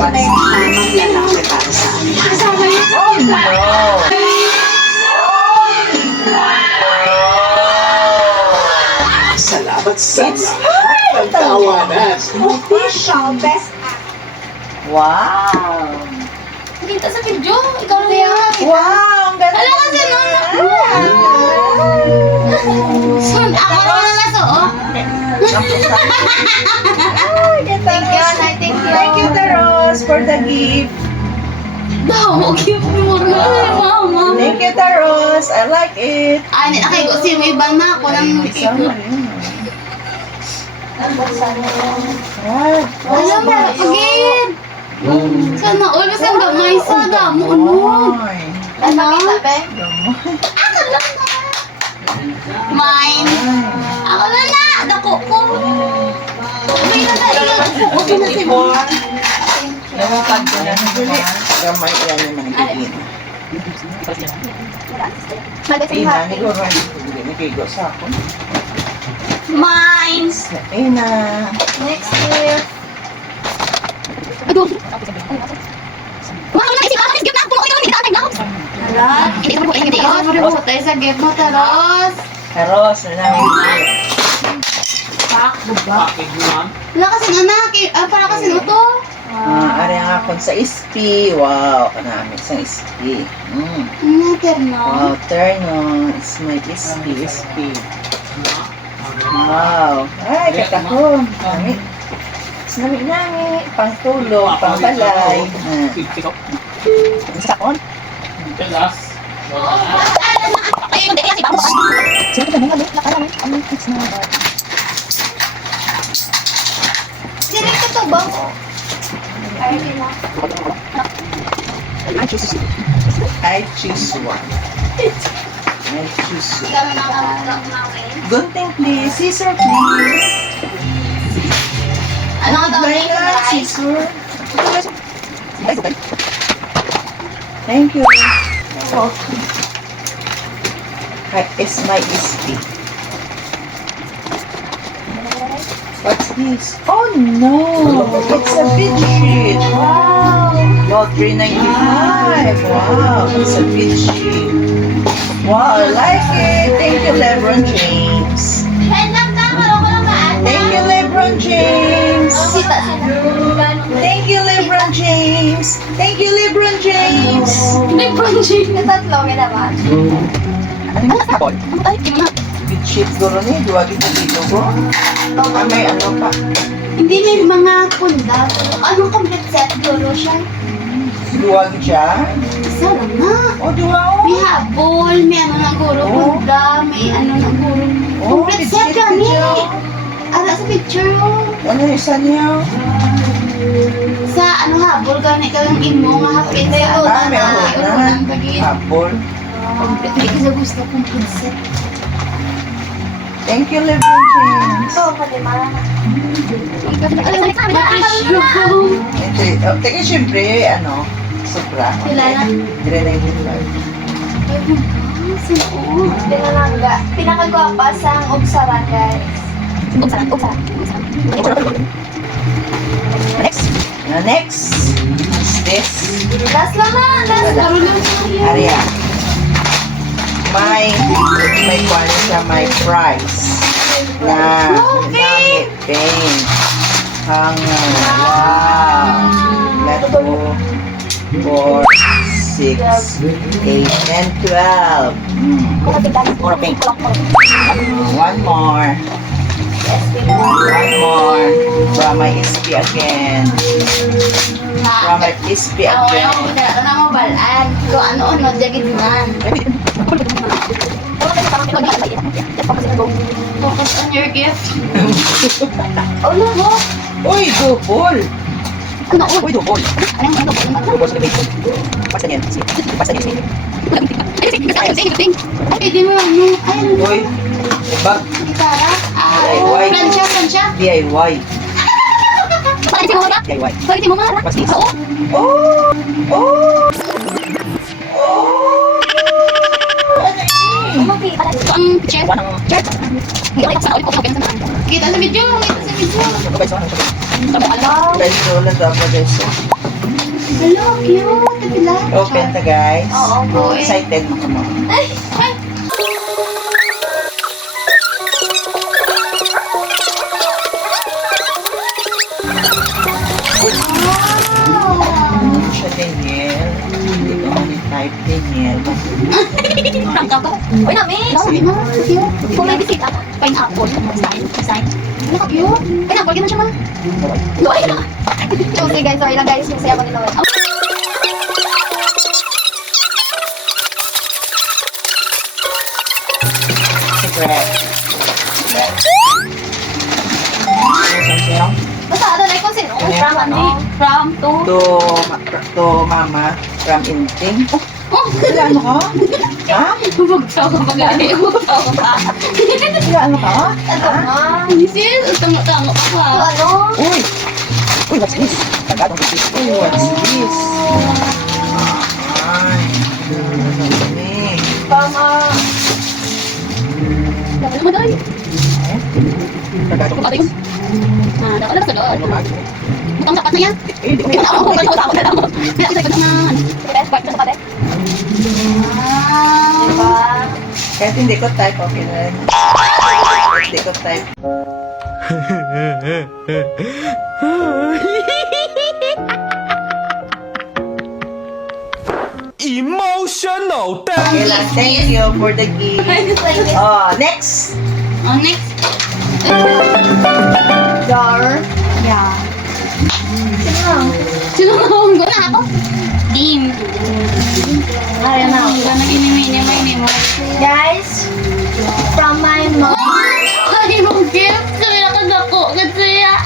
Once mamang lalaki para sa amin. Oh no! Salamat sa It's pagtawanan. Official best Wow! Kita sa video, ikaw na yan. Wow! Ang ganda! Alam ko si Nona. Sun, ako na nasuot. Thank you, Nay, thank you. Thank you, Taros, for the gift. Daw, okay mo na, mama. Thank you, Taros. I like it. Ay, nakay ko si may ibang na ako ng iko. Wow. Alam mo, again. Sana all basta gamay sa damo ano. Ano? Ako lang na. Mine. Ako na na. Dako ko. May na iyan. Okay na si mo. Nawapag ko na nabili. Gamay yan yung manigigin. Ina, ni Goro, hindi nagigo sa ako. Mine. Ina. Next year. Aduh. Wah, wala isip ako. Gift na ako. Puno ko ito. Hindi na ako. Alat. Hindi ko hindi ko. Ano tayo sa gift mo, Taros? Taros, na namin gift. Pak, buba. Wala kasi anak. Para kasi ito. Ari ang akon sa SP. Wow, kanami sa SP. Ano, terno? Wow, turn on. It's my SP, SP. Wow. Ay, kakahon. Nami. Nami, pangtulog, pangbalay. Sa sakon? Ay, hindi kasi bang. Sino ka naman? Ano fix na ba? Sino ka to bang? Ay, na. I choose one. I choose one. Ikaw na nakawin. Gunting please. Scissor please. Ano ka daw May na God, scissor. Thank you. It's my SP. What's this? Oh no! It's a bed sheet. Wow. Wow, $3.95. Wow, it's a bed sheet. Wow, I like it. Thank you, LeBron James. Anak ka, wala ko lang maan. Thank you, LeBron James. Kita sila. Thank you, LeBron James. Thank you, LeBron James. Lebron James na tatlo, kaya naman. Ano yung sabon? Ay, tingnan. Bed sheet guro ni, duwagin na dito ko. May ano pa. Hindi may mga punda. Ano complete set guro siya? Duwag siya. Isa lang na. O, duwa May o. habol, may ano ng guro, Oh. punda, may ano ng guro. Oh, Complete bed set sheet kami. siya. Ano sa picture oh. Ano yung isa niya? Sa ano habol, gani ka lang imo, nga hapit sa ito. May ahod na. Apple. Complete, hindi ko gusto complete set. Thank you, LeBron James. Ito, pati marama. Ito, Teka, syempre, ano, sobra. Kilala? 3.95. Pinalangga. Pinakagwapa sa Ugsaran, guys. Ugsaran. Next. Next. What's this? Last lang na. Last lang na. Aria. May kwan siya, may price. Na gamit paint. Hanger. Wow. Let's go. 4, 6, 8, and 12. More pink. One more. One more. From my SP again. From my SP Ako again. yung pinaka na mo balaan. Kung ano-ano, jagid man. Focus on your gift. Ano mo? Uy, double! Ano ko? Uy, double! Anong ano? Double sa bibig. Basta niyan. Basta niyan. Ay, di mo ano? Ay, ano? Uy, bag. Gitara? DIY. Plansya. DIY. Bakit mo ba? DIY. Bakit mo ba? What's this? Oo. Oh! Oh! Oh! Ano ini? Ito ang picture. Check. Kita sa video. Kita sa video. Ano ba ito? Tama alam. Guys, wala dapat guys. Hello, cute. Kapila. Open ta guys. Oo, go. Excited mo ka mo. Ay, ay. Hindi siya Daniel. Hindi ko type Daniel. Prank ka ba? Uy, nami. Sabi na, cute. Kung may bisita, pineapple. Design. Ano ka, cute? Pineapple, gano'n siya man. Uy, na. Tuesday guys, sorry lang guys. Yung saya ko nito. Secret. Saan siya? Basta, ano, like kung sino? From ano? From to? To mama from Inting. Oh, Wala ano ka? Ha? bugsaw ka ba gani? Bugsaw ka. Wala ano ka? Ano nga? Sis, tama-tama ka ka. Ano? Uy! Uy, what's this? Tagatong what's this? Uy, what's this? Ay, ini. Tama. Dapat naman ay. Tagatong Kung what's this? dapat na sa doon. Ano ba? Butang sapat na yan. Eh, hindi ko Ikaw na ako, ikaw na ako. Pinakita ko naman. Part na sapat eh. Diba? Kahit hindi ko type, okay na rin. Kahit hindi ko type. Emotional Okay lang, thank you for the gift. Oh, next. Oh, next. Jar. Yeah. Sino na ako? Go na ako. Dim. Ay, na ako. Gano'n inimini mo. Guys, from my mom. Ay, mong gift. Kaya nakagako. Kasi ya.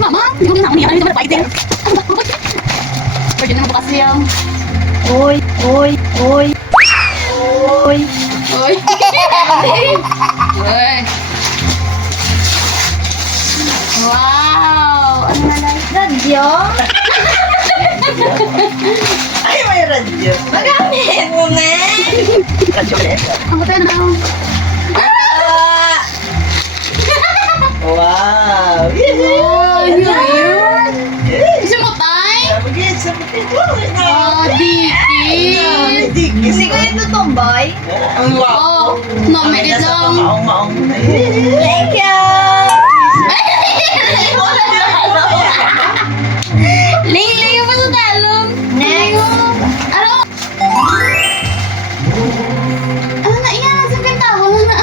Mama, hindi ko din ako niya. Hindi ko na pwede naman bukas yan. Oy. Oy. Oy. Wow! Ano na lang? Radyo? Ay, may radyo. Magamit mo na! Radyo ulit. Ang hotel na ako. Wow! Oh, yun! Gusto mo tayo? Magiging sa pagkito. Oh, dikit! Hindi ko yung tutumbay. Ang wow. Oh, no, medit lang. Maong-maong na Thank you! Ling-ling pa sa talong. Next. Ano? Ano na iyan? Sa kanta ko na.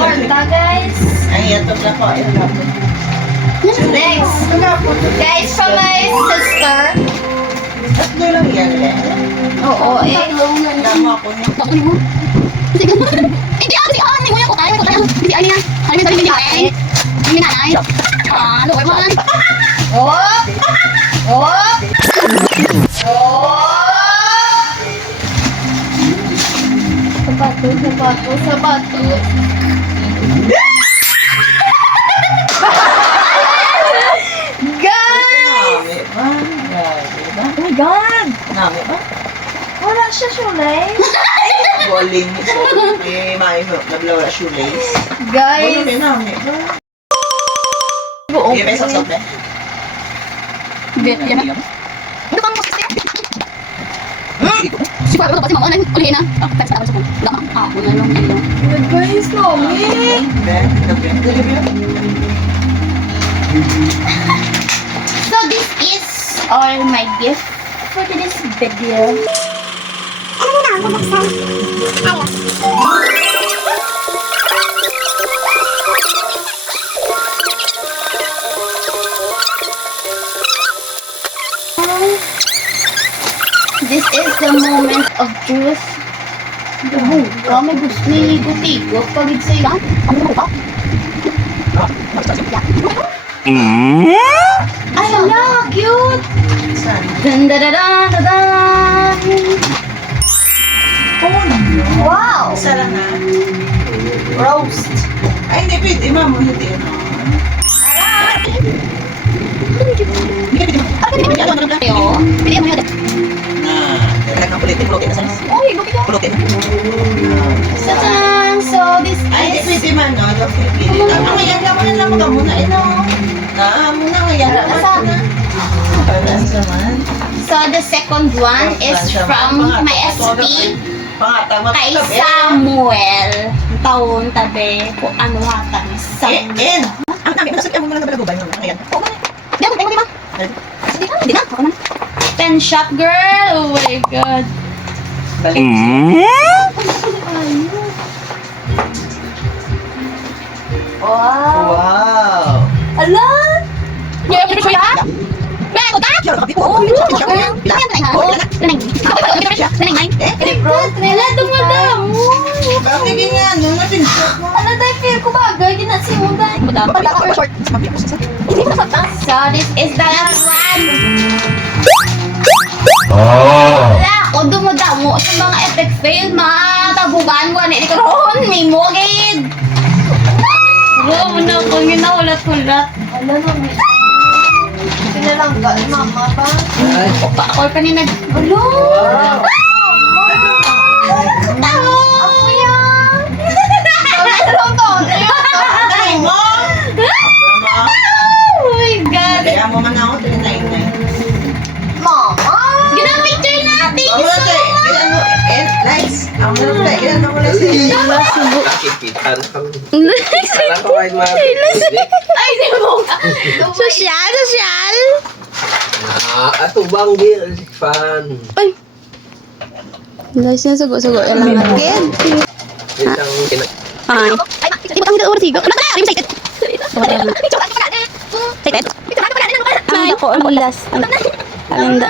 Kanta, guys. Ay, ito na po. Next. Guys, from my sister. Tatlo lang yan. Oo, eh. Tama ako niya. Bakit mo? Sige. Hindi ako, sige. Hindi mo yan. Kung kaya ko tayo. Hindi, ano yan? Ano yung sabi niya? Hindi nanay. Ano, wala mo lang. Oh! Oh! Sapatos. Guys! Nami ba? Grabe ba? Oh my God! Nami ba? Wala siya shoelace. Boling ito. May maimo. Nablawala shoelace. Guys! May nami ba? Buong. Sige, may saksok na. Yan na. Ano bang mas siguro ano ba si mama na ulihin na? Tapos tapos ko. Lama. Ako na lang yun. Guys, Lomi. So this is all my gift for today's video. Ano na ako buksan? This is the moment of truth. May gusto may tigo pagid sa ilan. Ano ba? Ay, ala, cute! Saan? Dun, da, da, da, da, da. Oh, no. Wow! Isa lang na. Roast. Ay, hindi pwede. Mamo, hindi. Pili mo yun. Talagang kulitin. Pulutin na sa nas. Uy, gupi ka. Pulutin. Tadaan! So, this Ay, hindi is... pwede man, no? Pili. Ang yan ka mo na lang muna. Muna nga yan. Asa? Parang naman. So, the second one is from my SP. Pangatama. Kay Samuel. Taon, tabi. Kung ano hata ni Samuel. Ang dami. Ano sabi mo na nabalaguban mo? Ayan. Di ako, di ba? Hindi na, ako naman. Pen shop girl. Oh my God. Balik. Wow. Wow. Ala! May ako siya? May ako ta? Sure, kapi po. Oo, Kapi po. yun. Kapi po. Ilan yan? Oo, lanay. Lanay. Nila, dumadam. Bakit ganyan? Yung natin. Ano tayo feel ko bagay? Ginasimudan. Pala ka short. So, this is the last one. Wala, o dumudamo sa mga epic fail, mga tabugan ko, hindi ko roon, may mogid. Oo, na ko, ginaulat-ulat. Wala naman. Pinalangga, mama ba? Ay. Ako pa ni nag... Ulo! Tao! Ako yan! Ano to? Ay, mo. Oh my God! Kaya mo man ako. Tininayin na yun. Mama! Ginapicture natin! Ako na tayo. Kailan mo. Nice. Ako na tayo. Kailan mo na siya. Nakipitan kang... Kala ko ay mga... Ay, di mo! Sosyal, sosyal. Ato bang fan? Ay. Guys, yung sugo-sugo lang natin. Isang kina... Ay. Di ba ang ortigo? Ano na? Rim excited. Excited? Ang dako, ang last. Ang da.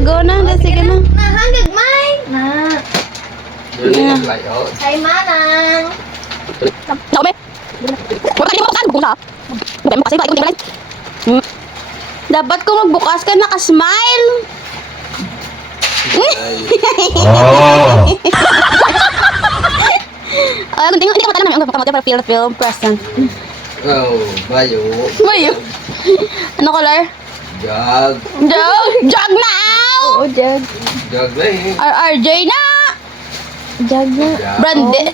Go na, sige na. Nahangag, May! Na! Yun yung layo. Kay Manang! Naume. Wala ka magbukas, bukas. Bukas mo kasi balik mo tingnan. Dapat kung magbukas ka naka-smile. Kung tingnan, hindi ka matala namin ang pagkakamot para film present. Oh, bayo. Bayo. Ano color? Jag. Jog! Jog na! Oo, jog. Jag na eh. RJ na! Jog na. Jag. Branded.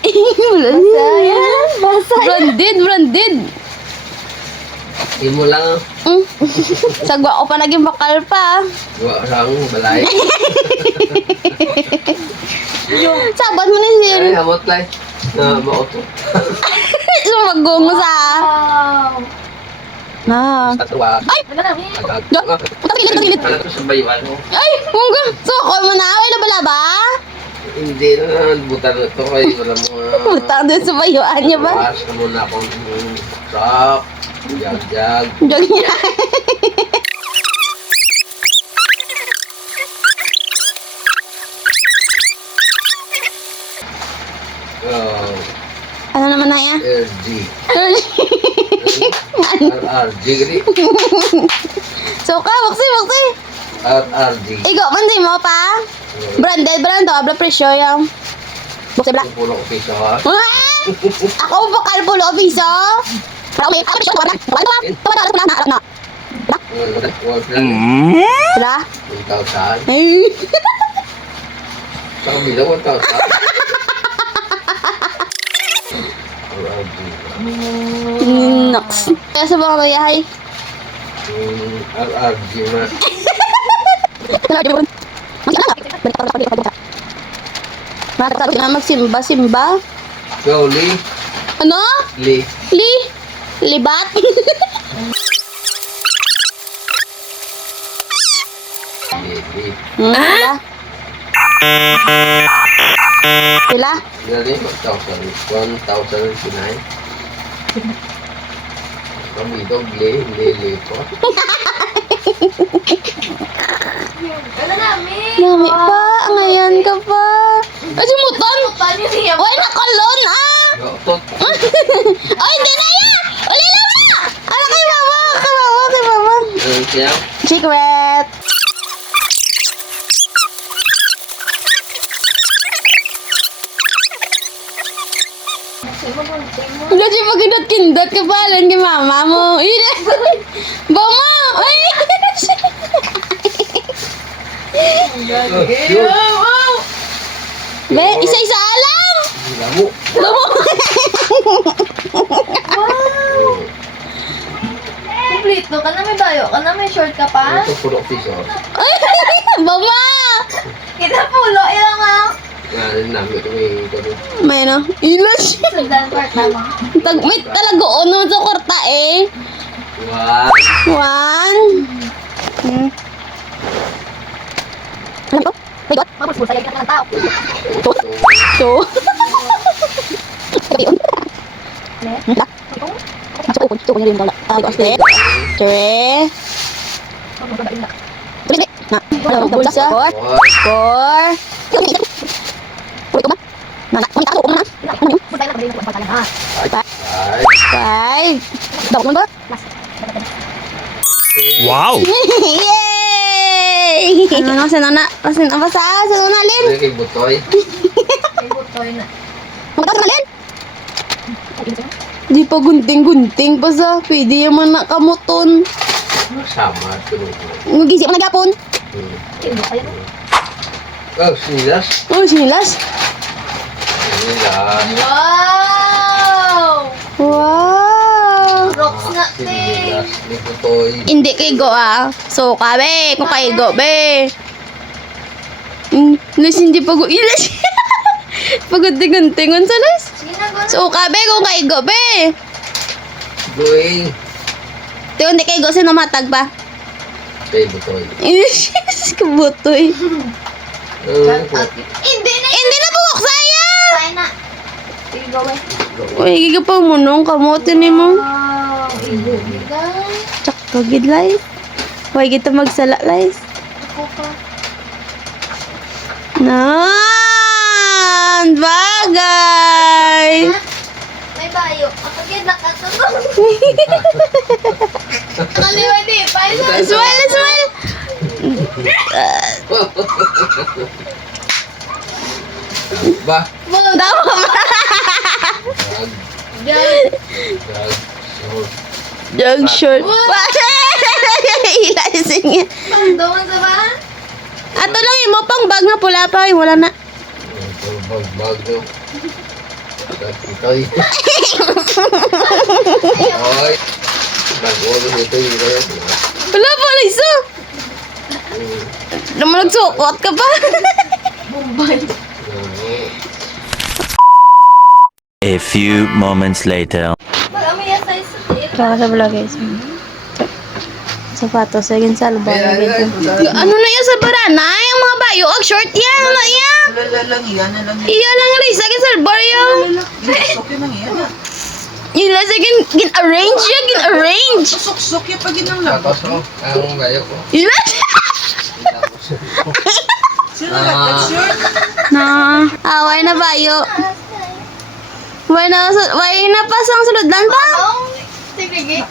Branded, branded. Imo lang. Sagwa ko pa naging bakal pa. Gawa lang balay. Sabat mo na Ay, siya. hamot lang. Na mauto. Sumagung sa... Wow! Ah. Sa tuwa. Ay! Ano na, May? Tagilid. Ano to sa bayuan mo? Ay! Mungga! Sukol mo na! Ay, laba-laba! Hindi na. Butan na to. Ay, wala mo. Butang din sa bayuan niya ba? Bawas na muna akong truck. Jag. Jog niya. Oh, Ano naman na yan? LG. RRG gani? Suka! Buksi! RRG. Igo, panday mo pa? Branded, habla presyo yung... Buksi bla. Pulo ko piso ha. Ah! Ako bakal pulo piso. Para umi, ako presyo wala. Wala na. Wala plan. Wala. 1,000. Ay. Sa kabila 1,000. RRG. Nox. Kaya sa mga mayahay. RRG na. Makakatabi na magsimba. Go, Lee. Ano? Lee. Libat? Lee. Pila? Pila? Gani, 1,000. Kamidog, Lee ko. Ano na, May? Nami pa, ngayon ka pa. Ay, simutan! Paano niya? Uy, nakalon ah! Gotot. Ay, hindi na yan! Uli lang na! Ano kay mama? Kay mama. Ano siya? Secret! Kasi pag kindat ka palan kay mama mo. Bama! Ay! Yun. Be, isa-isa lang! Lamo. Lamo! Kumplito ka na, may bayo ka na, may short ka pa. Ito puro piso. Ay, bama! Kita pulo, ilang nga. Yan, namin ito may ito. May no? Ilas! Sundan part tama. May talagoon naman sa kwarta eh. Wow. One. Alam ko? May got? Mapulsa yung ng tao. Two. Two. Sabi yun. Da. Masuk ukon. Tukon niya rin yung gala. Got three. Three. Tuloy. Na. Alam mo, bulsa. Four. Four. Ulit ko ba? Nana. Kumita ako. Kumana. Ano yun? Five. Dapat mo ba? Wow! Yay! Ano na, sino na? Sino ba sa? Sino na, Lin? Ano kay Butoy? May butoy na. Magkakaroon na, Lin? Di pa gunting-gunting pa sa. Pwede yaman na kamuton. Sama. Tulog. Nagisi mo nagapon. Hindi kayo. Oh, sinilas. Oh, sinilas. Sinilas. Wow! Wow! Rocks na, te. Sinilas ni Butoy. Hindi kay go ah. So ka be, kung kay go be. Lis hindi pa go ilas. Pagunting-guntingon sa lis. Sige na, go. So ka be, kung kay go be. Going. Tiyo hindi kay go sino matag pa. Kay Butoy. Ilas kabutoy. Hindi na. Hindi na buwak saya. Tayo na. Sige, go away. Uy, giga pa munong kamote ni mo. Wow! Ibigan. Tsak kagid lies. Huwag kita magsala lies. Ako pa. Nan! Bagay! May bayo. Ako gid nakatulog. Nakaliwa di. Paisa. Smile, smile! Ba? Tama ba? Drag. Diyan. Drag. Jog short. Short. Ilasing niya. Pandoon sa ba? Ato lang mo pang bag na pula pa. Ay, wala na. Ito, bag. Butoy. Oy. Nag-ulo dito yun. Wala pa, Lisa. Naman nagsukot ka pa. Bombay. A few moments later. Mag-amay sa isa. Kaya sa vlog guys. Sapatos, agin sa lubang. Ano na yan sa barana? Yung mga bayo, short yan. Ano yan? Lang yan, na lang. Iya lang Lisa, agin sa bar yan. Okay lang yan. Ila sa gin-arrange yan, gin-arrange. Susok-sok yan pag ginang lang. Tapos mo, ang bayo ko. Ila. Sino nag-shirt? Na, away na bayo. Way na pasang sulod lang pa. Oh, segregate.